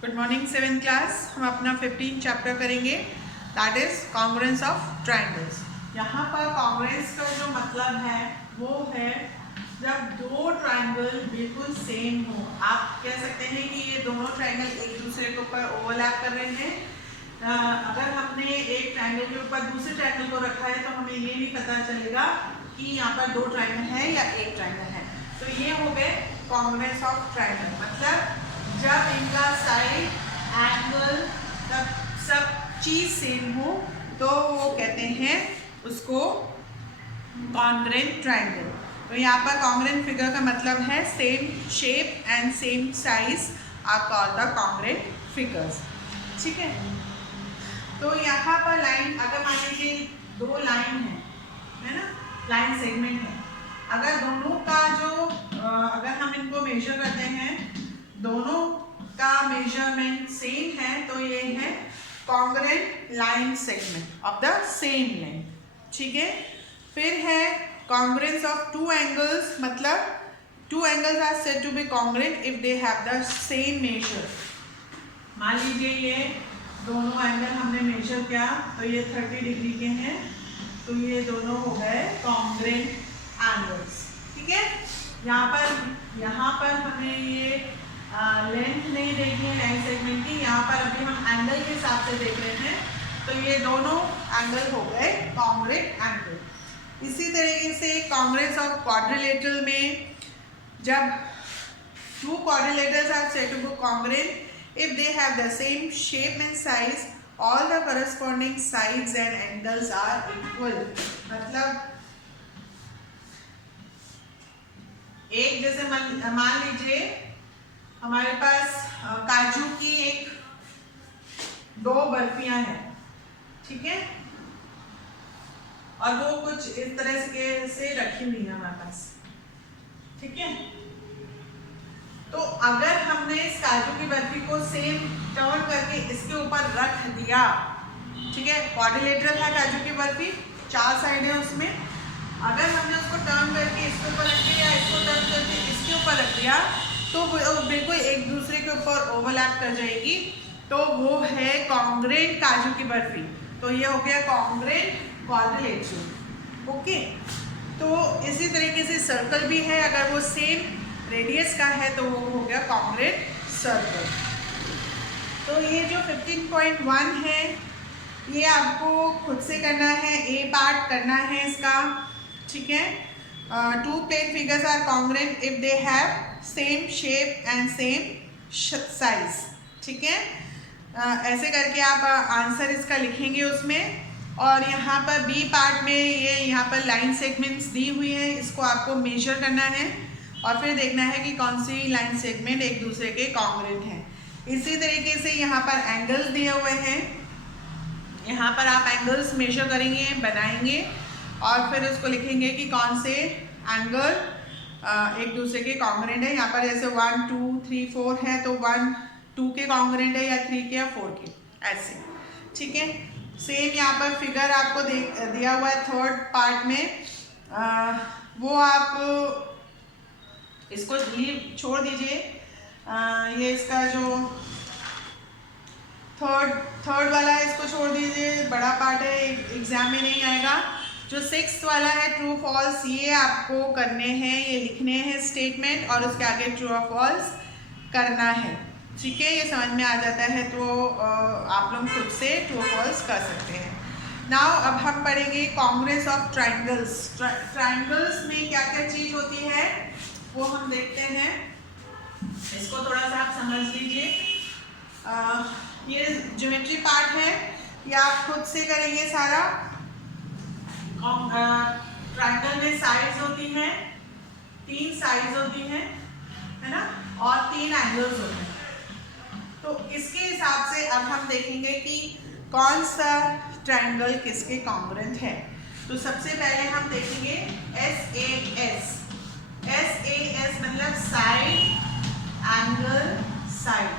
Good morning 7th class. हम अपना 15 chapter करेंगे, that is congruence of triangles. यहाँ पर कॉन्ग्रुएंस का जो मतलब है वो है जब दो ट्रायंगल बिल्कुल सेम हो। आप कह सकते हैं कि ये दोनों ट्रायंगल एक दूसरे के ऊपर ओवरलैप कर रहे हैं। अगर हमने एक ट्रायंगल के ऊपर दूसरे ट्रायंगल को रखा है तो हमें ये भी पता चलेगा कि यहाँ पर दो ट्रायंगल है या एक ट्रायंगल है। तो ये हो गए कॉन्ग्रुएंस ऑफ ट्रायंगल, मतलब जब इनका साइड एंगल सब चीज सेम हो तो वो कहते हैं उसको कॉन्ग्रुएंट ट्रायंगल। तो यहाँ पर कॉन्ग्रुएंट फिगर का मतलब है same shape and same size are called the congruent figures. ठीक है, तो यहाँ पर लाइन, अगर मान लीजिए दो लाइन है ना, लाइन सेगमेंट है, अगर दोनों का जो अगर हम इनको मेजर करते हैं, दोनों का मेजरमेंट सेम है तो ये है congruent line segment of the same length. ठीक है, फिर है कॉन्ग्रुएंस ऑफ टू एंगल्स, मतलब two angles are said to be congruent if they have the same measure. मान लीजिए ये दोनों एंगल हमने मेजर किया तो ये 30 डिग्री के हैं, तो ये दोनों हो गए कॉन्ग्रुएंट एंगल्स। ठीक है, यहाँ पर हमें ये लेंथ नहीं देखनी है लाइन सेगमेंट की, यहाँ पर अभी हम एंगल के हिसाब से देख रहे हैं, तो ये दोनों एंगल हो गए कॉन्ग्रुएंट एंगल। इसी तरीके से कॉन्ग्रुएंस ऑफ क्वाड्रिलेटरल में, जब two quadrilaterals are said to be congruent if they have the same shape and size, all the corresponding sides and angles are equal। मतलब एक जैसे मान लीजिए हमारे पास काजू की एक दो बर्फियां हैं, ठीक है, और वो कुछ इस तरह से रखी हुई है हमारे पास। ठीक है, तो अगर हमने इस काजू की बर्फी को सेम टर्न करके इसके ऊपर रख दिया, ठीक है, क्वाड्रिलेटरल है काजू की बर्फी, चार साइड है उसमें, अगर हमने उसको टर्न करके इसके ऊपर रख दिया, इसको टर्न करके इसके ऊपर रख दिया, तो वो बिल्कुल एक दूसरे के ऊपर ओवरलैप कर जाएगी, तो वो है कॉन्ग्रुएंट काजू की बर्फी। तो ये हो गया कॉन्ग्रुएंट क्वाड्रिलेटरल। ओके, तो इसी तरीके से सर्कल भी है, अगर वो सेम रेडियस का है तो वो हो गया कॉन्ग्रुएंट सर्कल। तो ये जो 15.1 है ये आपको खुद से करना है, ए पार्ट करना है इसका। ठीक है, two plane figures are congruent if they have same shape and same size. ठीक है, ऐसे करके आप आंसर इसका लिखेंगे उसमें। और यहाँ पर बी पार्ट में ये यहाँ पर लाइन सेगमेंट्स दी हुई है, इसको आपको मेजर करना है और फिर देखना है कि कौन सी लाइन सेगमेंट एक दूसरे के कॉन्ग्रुएंट हैं। इसी तरीके से यहाँ पर एंगल्स दिए हुए हैं, यहाँ पर आप एंगल्स मेजर करेंगे, बनाएंगे और फिर उसको लिखेंगे कि कौन से एंगल एक दूसरे के कॉन्ग्रुएंट है। यहाँ पर जैसे 1 2 3 4 है तो 1 2 के कॉन्ग्रुएंट है या 3 के या 4 के, ऐसे। ठीक है, सेम यहाँ पर फिगर आपको दिया हुआ है थर्ड पार्ट में, वो आप इसको छोड़ दीजिए, ये इसका जो थर्ड वाला है इसको छोड़ दीजिए, बड़ा पार्ट है, एग्जाम में नहीं आएगा। जो 6th वाला है ट्रू फॉल्स, ये आपको करने हैं, ये लिखने हैं स्टेटमेंट और उसके आगे ट्रू और फॉल्स करना है। ठीक है, ये समझ में आ जाता है तो आप लोग खुद से ट्रू फॉल्स कर सकते हैं। नाउ अब हम पढ़ेंगे कॉन्ग्रुएंस ऑफ ट्रायंगल्स। ट्रायंगल्स में क्या क्या चीज होती है वो हम देखते हैं, इसको थोड़ा सा आप समझ लीजिए। ये ज्योमेट्री पार्ट है, ये आप खुद से करेंगे सारा। ट्रायंगल में साइड्स होती हैं, 3 साइड्स होती हैं, है ना, और 3 एंगल्स होते हैं। तो इसके हिसाब से अब हम देखेंगे कि कौन सा ट्रायंगल किसके कॉन्ग्रुएंट है। तो सबसे पहले हम देखेंगे SAS। SAS मतलब साइड एंगल साइड।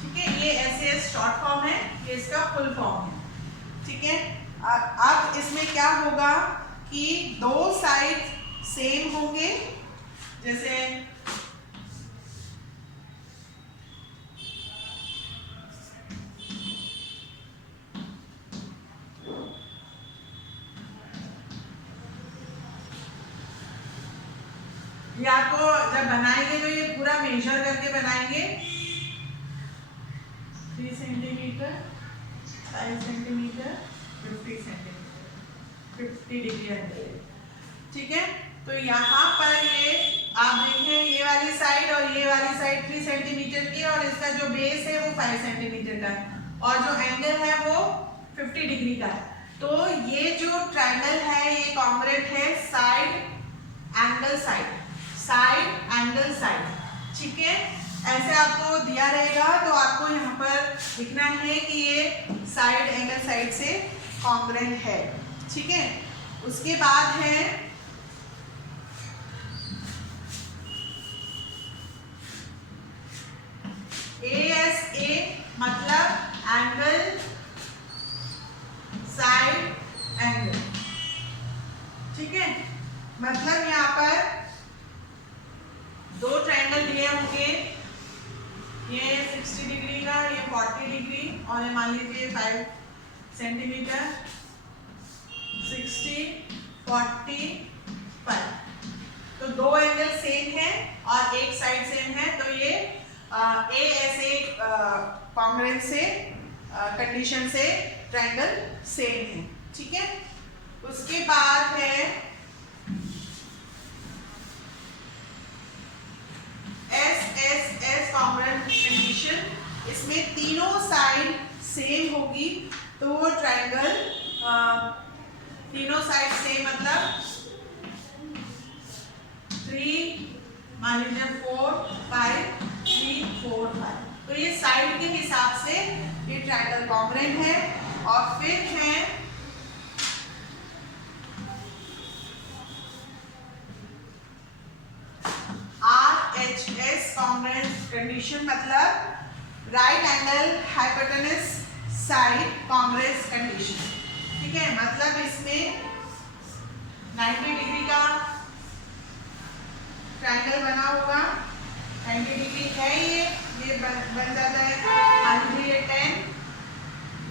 ठीक है, ये SAS शॉर्ट फॉर्म है, ये इसका फुल फॉर्म है। ठीक है, अब इसमें क्या होगा कि दो साइड सेम होंगे, जैसे ये आपको जब बनाएंगे तो ये पूरा मेजर करके बनाएंगे। 3 centimetre, 5 centimetre, 50 centimetre, 50 degree angle. ठीक है, तो यहाँ पर ये आप देखें, ये वाली साइड और ये वाली साइड 3 सेंटीमीटर की, और इसका जो बेस है वो 5 सेंटीमीटर का है, और जो एंगल है वो 50 डिग्री का है। तो ये जो ट्रायंगल है ये कॉन्ग्रुएंट है side angle side, side angle side. ठीक है, ऐसे आपको दिया रहेगा तो आपको यहाँ पर लिखना है कि ये साइड एंगल साइड से कॉन्ग्रुएंट है। ठीक है, उसके बाद है ASA, मतलब एंगल साइड एंगल। ठीक है, मतलब यहाँ पर दो ट्रायंगल दिए होंगे, ये 60 डिग्री का, ये 40 डिग्री, और ये मान लीजिए 5 सेंटीमीटर, 60, 45। तो दो एंगल सेम है और एक साइड सेम है, तो ये ASA कॉन्ग्रुएंट से कंडीशन से ट्रायंगल सेम है। ठीक है, उसके बाद है SSS कॉन्ग्रुएंट कंडीशन। इसमें तीनों साइड सेम होगी तो वो ट्रायंगल, तीनों साइड सेम मतलब 3, मान लीजिए 4, 5, 3, 4, 5, तो ये साइड के हिसाब से ये ट्रायंगल कॉन्ग्रुएंट है। और फिर है RHS कॉन्ग्रुएंट कंडीशन, मतलब right angle hypotenuse side congruent condition. ठीक है, मतलब इसमें 90 डिग्री का ट्रायंगल बना होगा, 90 डिग्री है, ये बन जाता है। मान लीजिए ये 10,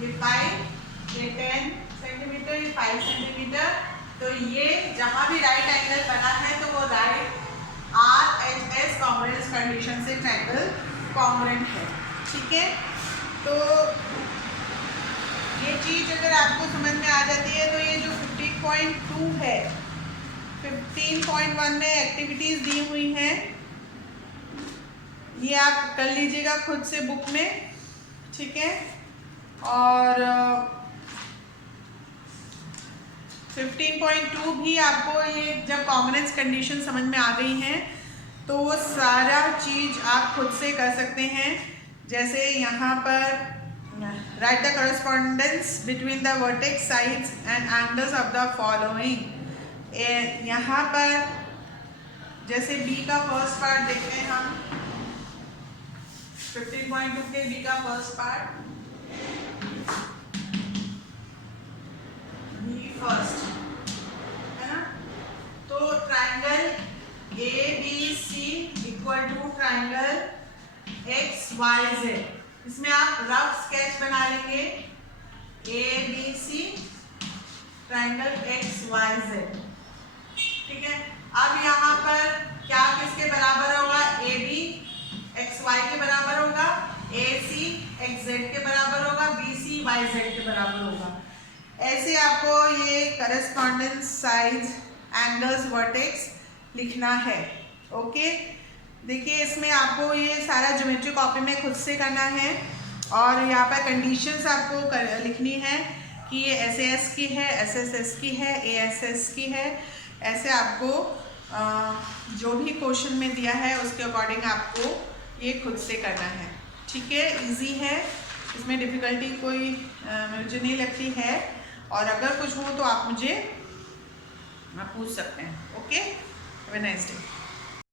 ये 5, ये 10 सेंटीमीटर, ये 5 सेंटीमीटर, तो ये जहां भी राइट एंगल बना है तो वो राइट RHS कॉन्ग्रुएंट कंडीशन से ट्रायंगल कॉन्ग्रुएंट है। ठीक है, तो ये चीज अगर आपको समझ में आ जाती है तो ये जो 15.2 है, 15.1 में एक्टिविटीज दी हुई हैं, ये आप कर लीजिएगा खुद से बुक में। ठीक है, और 15.2 भी आपको ये जब कॉन्ग्रुएंस कंडीशन समझ में आ गई हैं तो वो सारा चीज आप खुद से कर सकते हैं। जैसे यहाँ पर right the correspondence between the vertex sides and angles of the following. यहाँ पर जैसे बी का फर्स्ट पार्ट देखते हैं हम, 15.2 के बी का फर्स्ट पार्ट, बी फर्स्ट है ना, तो triangle ABC equal to triangle XYZ। इसमें आप रफ स्केच बना लेंगे, ABC ट्रायंगल XYZ। ठीक है, अब यहाँ पर क्या किसके बराबर होगा, AB XY के बराबर होगा, AC XZ के बराबर होगा, BC YZ के बराबर होगा। ऐसे आपको ये करस्पॉन्डेंस साइड्स एंगल्स वर्टेक्स लिखना है। ओके, देखिए इसमें आपको ये सारा ज्योमेट्री कॉपी में खुद से करना है, और यहाँ पर कंडीशंस आपको लिखनी है कि ये SAS की है, SSS की है, ASS की है। ऐसे आपको जो भी क्वेश्चन में दिया है उसके अकॉर्डिंग आपको ये खुद से करना है। ठीक है, इजी है, इसमें डिफ़िकल्टी कोई मुझे नहीं लगती है, और अगर कुछ हो तो आप मुझे पूछ सकते हैं। Okay, have a nice day.